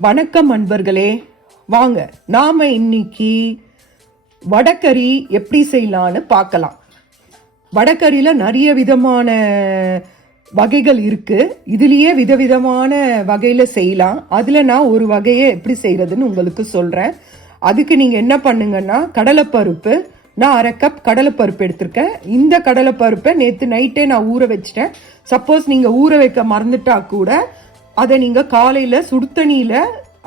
வணக்கம் அன்பர்களே, வாங்க நாம இன்னைக்கு வடகறி எப்படி செய்யலான்னு பார்க்கலாம். வடகறியில நிறைய விதமான வகைகள் இருக்கு. இதுலயே விதவிதமான வகையில செய்யலாம். அதுல நான் ஒரு வகையை எப்படி செய்யறதுன்னு உங்களுக்கு சொல்றேன். அதுக்கு நீங்க என்ன பண்ணுங்கன்னா, கடலைப்பருப்பு, நான் 1/2 கப் கடலைப்பருப்பு எடுத்திருக்கேன். இந்த கடலைப்பருப்பை நேற்று நைட்டே நான் ஊற வச்சிட்டேன். சப்போஸ் நீங்க ஊற வைக்க மறந்துட்டா கூட அதை நீங்க காலையில சுடுதண்ணியில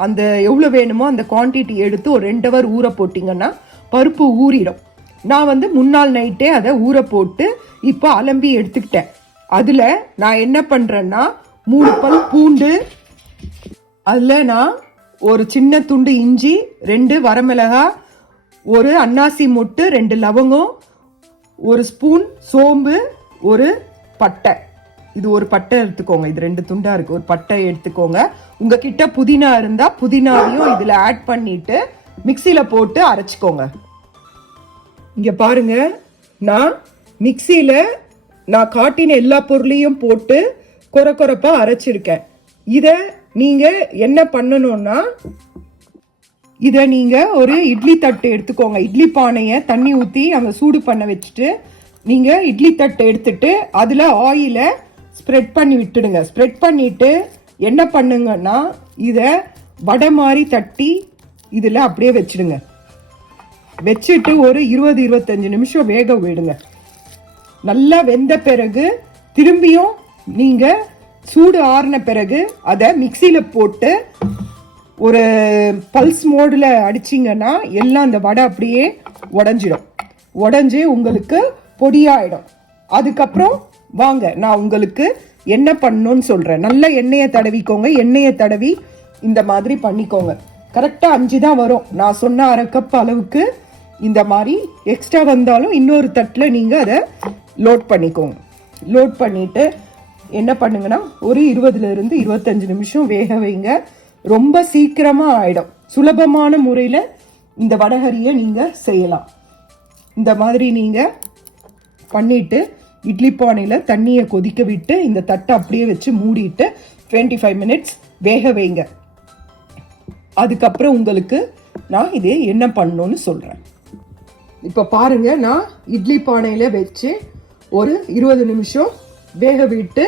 அந்த எவ்வளவு வேணுமோ அந்த குவான்டிட்டி எடுத்து ஒரு 2 ஹவர் ஊற போட்டீங்கன்னா பருப்பு ஊறிடும். நான் முன்னாள் நைட்டே அதை ஊற போட்டு இப்போ அலம்பி எடுத்துக்கிட்டேன். அதுல நான் என்ன பண்றேன்னா, 3 பல் பூண்டு, அதுல நான் ஒரு சின்ன துண்டு இஞ்சி, 2 வரமிளகாய், ஒரு அன்னாசி மொட்டு, 2 லவங்கம், 1 ஸ்பூன் சோம்பு, ஒரு பட்டை. இது ஒரு பட்டை எடுத்துக்கோங்க. இது 2 துண்டா இருக்கு. ஒரு பட்டை எடுத்துக்கோங்க. உங்ககிட்ட புதினா இருந்தா புதினாவையும் இதுல ஆட் பண்ணிட்டு மிக்சியில போட்டு அரைச்சிக்கோங்க. இங்க பாருங்க, நான் மிக்சியில நான் காட்டின எல்லா பொருளையும் போட்டு கொரப்பா அரைச்சிருக்கேன். இத நீங்க என்ன பண்ணணும்னா, இத நீங்க ஒரு இட்லி தட்டு எடுத்துக்கோங்க. இட்லி பானைய தண்ணி ஊத்தி அங்க சூடு பண்ண வச்சுட்டு நீங்க இட்லி தட்டு எடுத்துட்டு அதுல ஆயில ஸ்ப்ரெட் பண்ணி விட்டுடுங்க. ஸ்ப்ரெட் பண்ணிட்டு என்ன பண்ணுங்கன்னா, இத வடை மாதிரி தட்டி இதுல அப்படியே வச்சிடுங்க. வச்சுட்டு ஒரு 20-25 நிமிஷம் வேக விடுங்க. நல்லா வெந்த பிறகு திரும்பியும் நீங்க சூடு ஆறின பிறகு அதை மிக்சியில போட்டு ஒரு பல்ஸ் மோடுல அடிச்சிங்கன்னா எல்லாம் அந்த வடை அப்படியே உடஞ்சிடும். உடஞ்சி உங்களுக்கு பொடியாயிடும். அதுக்கப்புறம் வாங்க நான் உங்களுக்கு என்ன பண்ணணும்னு சொல்றேன். நல்ல எண்ணெயை தடவிக்கோங்க. எண்ணெயை தடவி இந்த மாதிரி பண்ணிக்கோங்க. கரெக்டா 5 தான் வரும். நான் சொன்ன 1/2 கப் அளவுக்கு. இந்த மாதிரி எக்ஸ்ட்ரா வந்தாலும் இன்னொரு தட்டுல நீங்க அதை லோட் பண்ணிக்கோங்க. லோட் பண்ணிட்டு என்ன பண்ணுங்கன்னா, ஒரு 20-25 நிமிஷம் வேக வைங்க. ரொம்ப சீக்கிரமா ஆயிடும். சுலபமான முறையில இந்த வடகறியை நீங்க செய்யலாம். இந்த மாதிரி நீங்க பண்ணிட்டு இட்லி பானையில தண்ணியை கொதிக்க விட்டு இந்த தட்டை அப்படியே வச்சு மூடிட்டு 25 மினிட்ஸ் வேக வைங்க. அதுக்கப்புறம் உங்களுக்கு நான் இது என்ன பண்ணணும்னு சொல்றேன். இப்ப பாருங்க, நான் இட்லி பானையில வச்சு ஒரு 20 நிமிஷம் வேக விட்டு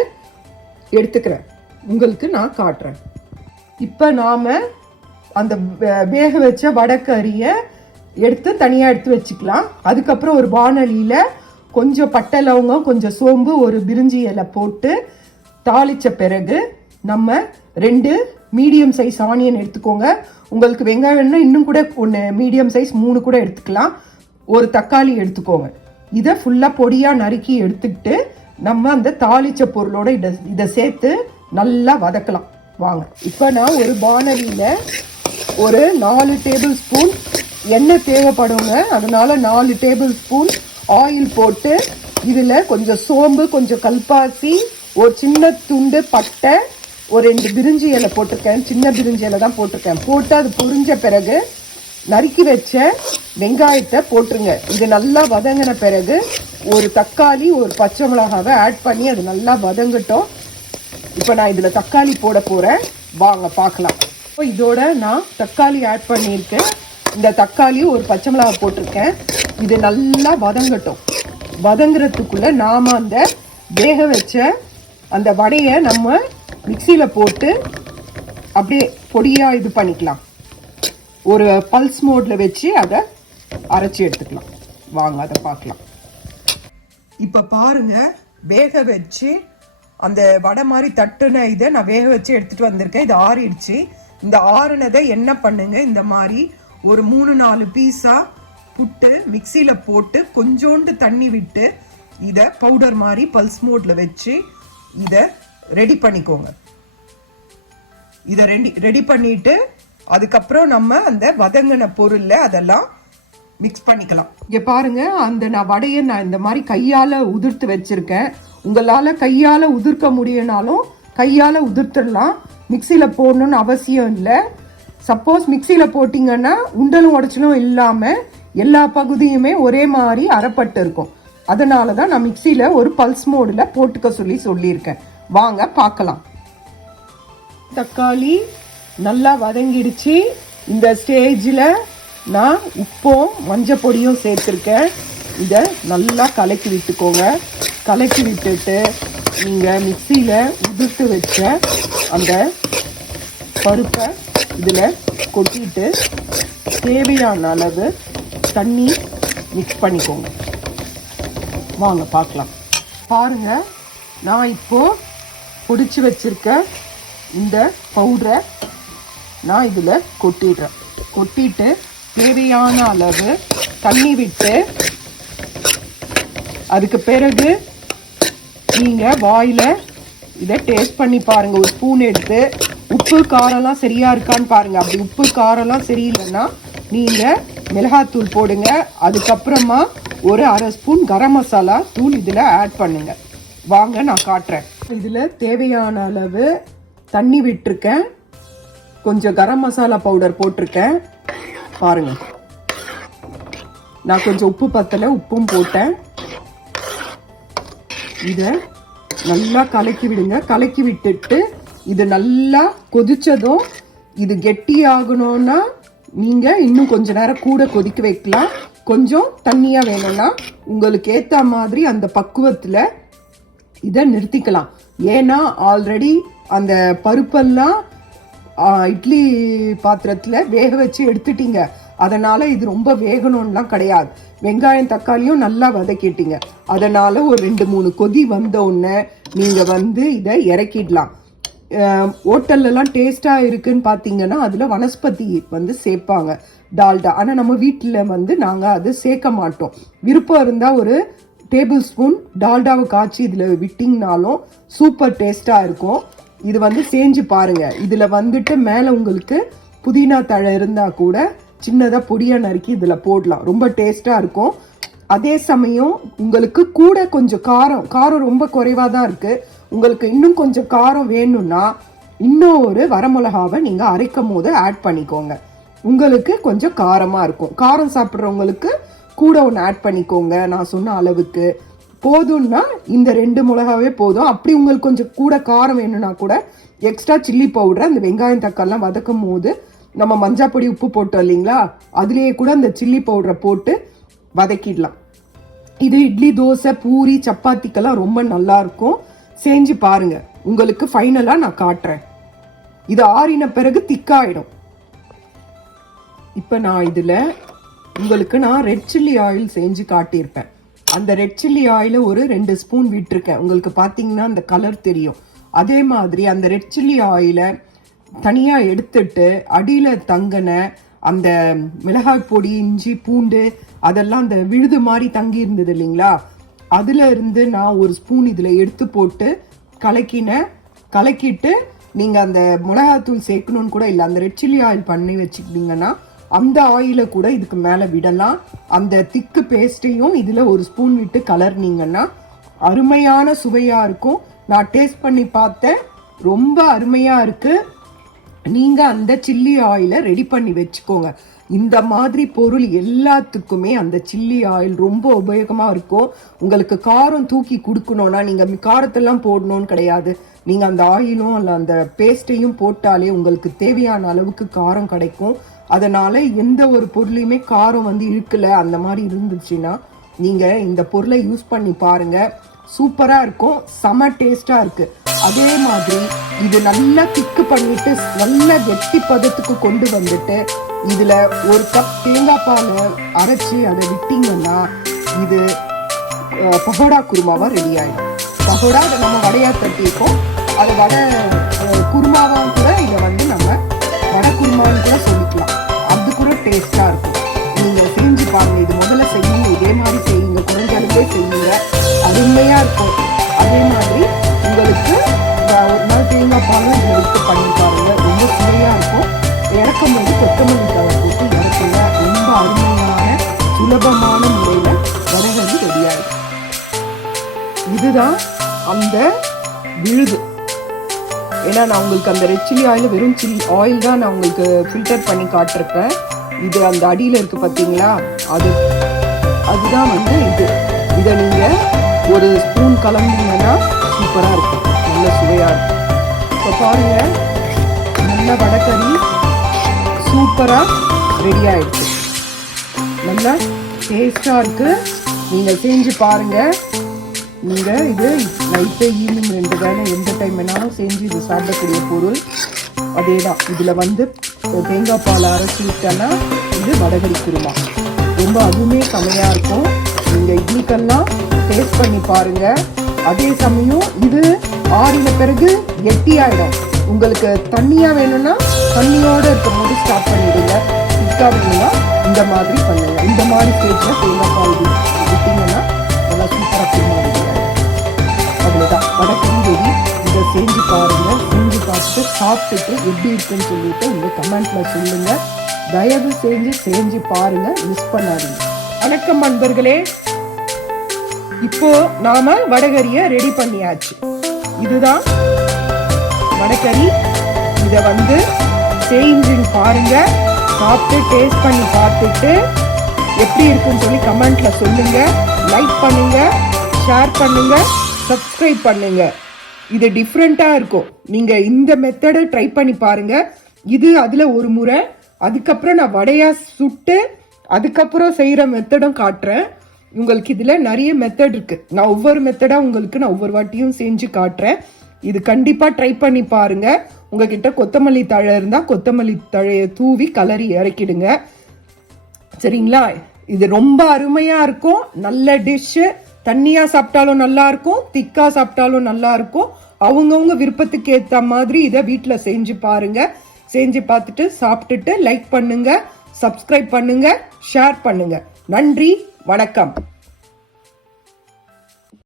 எடுத்துக்கிறேன். உங்களுக்கு நான் காட்டுறேன். இப்ப நாம அந்த வேக வச்ச வடகறியை எடுத்து தனியா எடுத்து வச்சுக்கலாம். அதுக்கப்புறம் ஒரு வாணலியில கொஞ்சம் பட்டை லவங்கம், கொஞ்சம் சோம்பு, ஒரு பிரிஞ்சி இலை போட்டு தாளிச்ச பிறகு நம்ம 2 மீடியம் சைஸ் ஆனியன் எடுத்துக்கோங்க. உங்களுக்கு வெங்காயம்னா இன்னும் கூட 1 மீடியம் சைஸ் 3 கூட எடுத்துக்கலாம். ஒரு தக்காளி எடுத்துக்கோங்க. இதை ஃபுல்லா பொடியா நறுக்கி எடுத்துக்கிட்டு நம்ம அந்த தாளிச்ச பொருளோட இதை சேர்த்து நல்லா வதக்கலாம். வாங்க. இப்ப நான் ஒரு வாணலியில ஒரு 4 டேபிள் ஸ்பூன் எண்ணெய் தேவைப்படுங்க. அதனால 4 டேபிள் ஸ்பூன் ஆயில் போட்டு இதுல கொஞ்சம் சோம்பு, கொஞ்சம் கல்பாசி, ஒரு சின்ன துண்டு பட்டை, ஒரு 2 பிரிஞ்சி இலை போட்டிருக்கேன். சின்ன பிரிஞ்சி இலை தான் போட்டிருக்கேன். போட்டு அது பொரிஞ்ச பிறகு நறுக்கி வச்ச வெங்காயத்தை போட்டுருங்க. இது நல்லா வதங்கின பிறகு ஒரு தக்காளி, ஒரு பச்சை மிளகாவை ஆட் பண்ணி அது நல்லா வதங்கட்டும். இப்ப நான் இதுல தக்காளி போட போறேன். வாங்க பார்க்கலாம். இதோட நான் தக்காளி ஆட் பண்ணியிருக்கேன். இந்த தக்காளி, ஒரு பச்சை மிளகாய் போட்டிருக்கேன். இது நல்லா வதங்கட்டும். வதங்குறதுக்குள்ள நாம அந்த வேக வச்ச அந்த வடையை நம்ம மிக்சியில போட்டு அப்படியே பொடியா இது பண்ணிக்கலாம். ஒரு பல்ஸ் மோட்ல வச்சு அதை அரைச்சி எடுத்துக்கலாம். வாங்க அதை பார்க்கலாம். இப்ப பாருங்க, வேக வச்சு அந்த வடை மாதிரி தட்டுன இதை நான் வேக வச்சு எடுத்துட்டு வந்திருக்கேன். இது ஆறிடுச்சு. இந்த ஆறுனதை என்ன பண்ணுங்க, இந்த மாதிரி ஒரு 3-4 பீஸா புட்டு மிக்சியில போட்டு கொஞ்சோண்டு தண்ணி விட்டு இதை பவுடர் மாதிரி பல்ஸ் மோட்ல வச்சு இதை ரெடி பண்ணிக்கோங்க. இதை ரெடி பண்ணிட்டு அதுக்கப்புறம் நம்ம அந்த வதங்கின பொருள்ல அதெல்லாம் மிக்ஸ் பண்ணிக்கலாம். இங்க பாருங்க, அந்த நான் வடையை நான் இந்த மாதிரி கையால உதிர்த்து வச்சிருக்கேன். உங்களால கையால உதிர்க்க முடியனாலும் கையால உதிர்த்துடலாம். மிக்சியில போடணும்னு அவசியம் இல்லை. சப்போஸ் மிக்சியில போட்டீங்கன்னா உண்டலும் உடச்சலும் இல்லாம எல்லா பகுதியுமே ஒரே மாதிரி அரைப்பட்டு இருக்கும். அதனாலதான் நான் மிக்சியில ஒரு பல்ஸ் மோடுல போட்டுக்க சொல்லியிருக்கேன். வாங்க பார்க்கலாம். தக்காளி, நல்லா வதங்கிடுச்சு. இந்த ஸ்டேஜில் நான் உப்பும் மஞ்சள் பொடியும் சேர்த்துருக்கேன். இதை நல்லா கலக்கி விட்டுக்கோங்க. கலக்கி விட்டுட்டு நீங்கள் மிக்சியில் உதிர்த்து வச்ச அந்த பருப்பை இதில் கொட்டிட்டு தேவையான அளவு தண்ணி மிக்ஸ் பண்ணிக்கோங்க. வாங்க பார்க்கலாம். பாருங்கள், நான் இப்போது பொடிச்சு வச்சுருக்க இந்த பவுடரை நான் இதில் கொட்டிடுறேன். கொட்டிட்டு தேவையான அளவு தண்ணி விட்டு அதுக்கு பிறகு நீங்கள் வாயில் இதை டேஸ்ட் பண்ணி பாருங்கள். ஒரு ஸ்பூன் எடுத்து உப்பு காரம்லாம் சரியாக இருக்கான்னு பாருங்கள். அப்படி உப்பு காரம்லாம் சரியில்லைன்னா நீங்கள் மிளகாத்தூள் போடுங்க. அதுக்கப்புறமா ஒரு அரை ஸ்பூன் கரம் மசாலா தூள் இதில் ஆட் பண்ணுங்கள். வாங்க நான் காட்டுறேன். இதில் தேவையான அளவு தண்ணி விட்டுருக்கேன். கொஞ்சம் கரம் மசாலா பவுடர் போட்டிருக்கேன். பாருங்கள், நான் கொஞ்சம் உப்பு பத்தலை, உப்பும் போட்டேன். இதை நல்லா கலக்கி விடுங்க. கலக்கி விட்டுட்டு இது நல்லா கொதிச்சதும் இது கெட்டி ஆகணும்னா நீங்கள் இன்னும் கொஞ்ச நேரம் கூட கொதிக்க வைக்கலாம். கொஞ்சம் தண்ணியாக வேணும்னா உங்களுக்கு ஏற்ற மாதிரி அந்த பக்குவத்தில் இதை நிறுத்திக்கலாம். ஏன்னா ஆல்ரெடி அந்த பருப்பெல்லாம் இட்லி பாத்திரத்தில் வேக வச்சு எடுத்துட்டீங்க. அதனால் இது ரொம்ப வேகணும்லாம் கிடையாது. வெங்காயம் தக்காளியும் நல்லா வதக்கிட்டீங்க. அதனால் ஒரு 2-3 கொதி வந்தோடனே நீங்கள் இதை இறக்கிடலாம். ஹோட்டல்லலாம் டேஸ்ட்டாக இருக்குன்னு பார்த்தீங்கன்னா அதில் வனஸ்பதி சேர்ப்பாங்க, டால்டா. ஆனால் நம்ம வீட்டில் நாங்கள் அது சேர்க்க மாட்டோம். விருப்பம் இருந்தால் ஒரு டேபிள் ஸ்பூன் டால்டாவை காய்ச்சி இதில் விட்டிங்கனாலும் சூப்பர் டேஸ்ட்டாக இருக்கும். இது செஞ்சு பாருங்கள். இதில் மேலே உங்களுக்கு புதினா தழை இருந்தால் கூட சின்னதாக பொடியாக நறுக்கி இதில் போடலாம். ரொம்ப டேஸ்ட்டாக இருக்கும். அதே சமயம் உங்களுக்கு கூட கொஞ்சம் காரம் ரொம்ப குறைவாக தான் இருக்குது. உங்களுக்கு இன்னும் கொஞ்சம் காரம் வேணும்னா இன்னும் ஒரு வரமிளகாவை நீங்கள் அரைக்கும் போது ஆட் பண்ணிக்கோங்க. உங்களுக்கு கொஞ்சம் காரமாக இருக்கும். காரம் சாப்பிட்றவங்களுக்கு கூட ஒன்று ஆட் பண்ணிக்கோங்க. நான் சொன்ன அளவுக்கு போதும்னா இந்த 2 மிளகாவே போதும். அப்படி உங்களுக்கு கொஞ்சம் கூட காரம் வேணும்னா கூட எக்ஸ்ட்ரா சில்லி பவுடர் அந்த வெங்காயம் தக்காளிலாம் வதக்கும் போது நம்ம மஞ்சாப்பொடி உப்பு போட்டோம் இல்லைங்களா, அதுலேயே கூட அந்த சில்லி பவுடரை போட்டு வதக்கிடலாம். இது இட்லி, தோசை, பூரி, சப்பாத்திக்கெல்லாம் ரொம்ப நல்லா இருக்கும். செஞ்சு பாருங்க. உங்களுக்கு ஃபைனலாக நான் காட்டுறேன். இது ஆறின பிறகு திக்காயிடும். இப்போ நான் இதில் உங்களுக்கு ரெட் சில்லி ஆயில் செஞ்சு காட்டியிருப்பேன். அந்த ரெட் சில்லி ஆயில ஒரு 2 ஸ்பூன் விட்டுருக்கேன். உங்களுக்கு பார்த்தீங்கன்னா அந்த கலர் தெரியும். அதே மாதிரி அந்த ரெட் சில்லி ஆயில தனியாக எடுத்துட்டு அடியில் தங்கின அந்த மிளகாய் பொடி, இஞ்சி, பூண்டு அதெல்லாம் அந்த விழுது மாதிரி தங்கி இருந்தது இல்லைங்களா, அதில் இருந்து நான் ஒரு ஸ்பூன் இதில் எடுத்து போட்டு கலக்கிட்டு நீங்கள் அந்த மிளகாத்தூள் சேர்க்கணும்னு கூட இல்லை. அந்த ரெட் சில்லி ஆயில் பண்ணி வச்சுக்கிட்டீங்கன்னா அந்த ஆயிலை கூட இதுக்கு மேலே விடலாம். அந்த திக்கு பேஸ்ட்டையும் இதில் ஒரு ஸ்பூன் விட்டு கலர்னீங்கன்னா அருமையான சுவையாக இருக்கும். நான் டேஸ்ட் பண்ணி பார்த்தேன், ரொம்ப அருமையாக இருக்குது. நீங்கள் அந்த சில்லி ஆயிலை ரெடி பண்ணி வச்சுக்கோங்க. இந்த மாதிரி பொருள் எல்லாத்துக்குமே அந்த சில்லி ஆயில் ரொம்ப உபயோகமாக இருக்கும். உங்களுக்கு காரம் தூக்கி கொடுக்கணும்னா நீங்கள் காரத்தெல்லாம் போடணும்னு கிடையாது. நீங்கள் அந்த ஆயிலும் அல்ல அந்த பேஸ்ட்டையும் போட்டாலே உங்களுக்கு தேவையான அளவுக்கு காரம் கிடைக்கும். அதனால் எந்த ஒரு பொருளையுமே காரம் இழுக்கலை அந்த மாதிரி இருந்துச்சுன்னா நீங்கள் இந்த பொருளை யூஸ் பண்ணி பாருங்கள். சூப்பராக இருக்கும், செம டேஸ்ட்டாக இருக்குது. அதே மாதிரி இது நல்லா திக்கு பண்ணிட்டு நல்லா கெட்டி பதத்துக்கு கொண்டு வந்துட்டு இதில் 1 கப் தேங்காய் பால் அரைச்சி அதை விட்டிங்கன்னா இது பகோடா குருமாவாக ரெடி ஆகிடும். பகோடா அதை நம்ம வடையாக தட்டியிருக்கோம். அதை வடை குருமாவாக கூட இதை நம்ம வடை குருமான்னு கூட சொல்லிக்கலாம். அது கூட டேஸ்ட்டாக இருக்கும். நீங்கள் செஞ்சு பாருங்கள். இது முதல்ல செய்யுங்க, இதே மாதிரி செய்யுங்க, குறைஞ்ச அளவுலே செய்யுங்க, அருமையாக இருக்கும். அதே மாதிரி உங்களுக்கு ஒரு நாள் தேங்காய் பாலும் எடுத்து பண்ணி பாருங்க, ரொம்ப சுவையாக இருக்கும். இறக்கும் போது கொத்தமல்லி தழை போட்டு இறக்குங்க. ரொம்ப அருமையான சுலபமான முறையில் வடைகள் ரெடியாகிடும். இதுதான் அந்த விழுது. ஏன்னா நான் உங்களுக்கு அந்த ரெட் சில்லி ஆயில் வெறும் சில்லி ஆயில் தான் நான் உங்களுக்கு ஃபில்டர் பண்ணி காட்டிருப்பேன். இது அந்த அடியில் இருக்குது பார்த்தீங்களா, அதுதான் இது. இதை நீங்கள் ஒரு ஸ்பூன் கலந்தீங்கன்னா சூப்பராக இருக்கும், நல்ல சுவையாக இருக்கும். இப்போ பாருங்கள், நல்ல வடகறி சூப்பரா ரெடி ஆயிடுச்சு. நல்லா டேஸ்டா இருக்கு. நீங்க செஞ்சு பாருங்க. நீங்க இது நைட்டு ஈவினிங் 2 வேளை எந்த டைம் வேணாலும் செஞ்சு இது சாப்பிடக்கூடிய பொருள். அதேதான். இதுல தேங்காய் பால் அரைச்சி விட்டோன்னா இது வடகறி குருமா. ரொம்ப அதுவுமே செமையா இருக்கும். நீங்க இட்லிக்கெல்லாம் டேஸ்ட் பண்ணி பாருங்க. அதே சமயம் இது ஆறின பிறகு கெட்டியாயிடும். உங்களுக்கு தண்ணியா வேணும்னா தண்ணியோட இருக்கும் போது ஸ்டார்ட் பண்ணிடுங்க. திக்கா வேணும்னா இந்த மாதிரி பண்ணுங்க. இந்த மாதிரி ஸ்டேஜ்ல தேங்காய் பால் விட்டீங்கன்னா நல்லா சூப்பரா குருமா ரெடி ஆயிடும். அவ்வளவுதான், வடகறி ரெடி. இதை செஞ்சு பாருங்க. செஞ்சு பார்த்துட்டு சாப்பிட்டுட்டு எப்படி இருக்குன்னு சொல்லிட்டு உங்க கமெண்ட்ல சொல்லுங்க. தயவு செஞ்சு பாருங்க, மிஸ் பண்ணாதீங்க. வணக்கம் நண்பர்களே. இப்போ நாம வடகறிய ரெடி பண்ணியாச்சு. இதுதான் வடகறி. இத செஞ்சு பாருங்க. சாப்பிட்டு டேஸ்ட் பண்ணி பார்த்துட்டு எப்படி இருக்குன்னு சொல்லி கமெண்ட்ல சொல்லுங்க. லைக் பண்ணுங்க, ஷேர் பண்ணுங்க, சப்ஸ்கிரைப் பண்ணுங்க. இது டிஃப்ரெண்டா இருக்கும். நீங்க இந்த மெத்தடை ட்ரை பண்ணி பாருங்க. இது அதுல ஒரு முறை. அதுக்கப்புறம் நான் வடையா சுட்டு அதுக்கப்புறம் செய்யற மெத்தடும் காட்டுறேன். உங்களுக்கு இதுல நிறைய மெத்தட் இருக்கு. நான் ஒவ்வொரு மெத்தடா உங்களுக்கு ஒவ்வொரு வாட்டியும் செஞ்சு காட்டுறேன். இது கண்டிப்பா ட்ரை பண்ணி பாருங்க. உங்ககிட்ட கொத்தமல்லி தழை இருந்தா கொத்தமல்லி தழையை தூவி கலரி இறக்கிடுங்க. சரிங்களா? இது ரொம்ப அருமையா இருக்கும். நல்ல டிஷ். தண்ணியா சாப்பிட்டாலும் நல்லா இருக்கும், திக்கா சாப்பிட்டாலும் நல்லா இருக்கும். அவங்கவுங்க விருப்பத்துக்கு ஏத்த மாதிரி இதை வீட்டுல செஞ்சு பாருங்க. செஞ்சு பார்த்துட்டு சாப்பிட்டுட்டு லைக் பண்ணுங்க, சப்ஸ்கிரைப் பண்ணுங்க, ஷேர் பண்ணுங்க. நன்றி, வணக்கம்.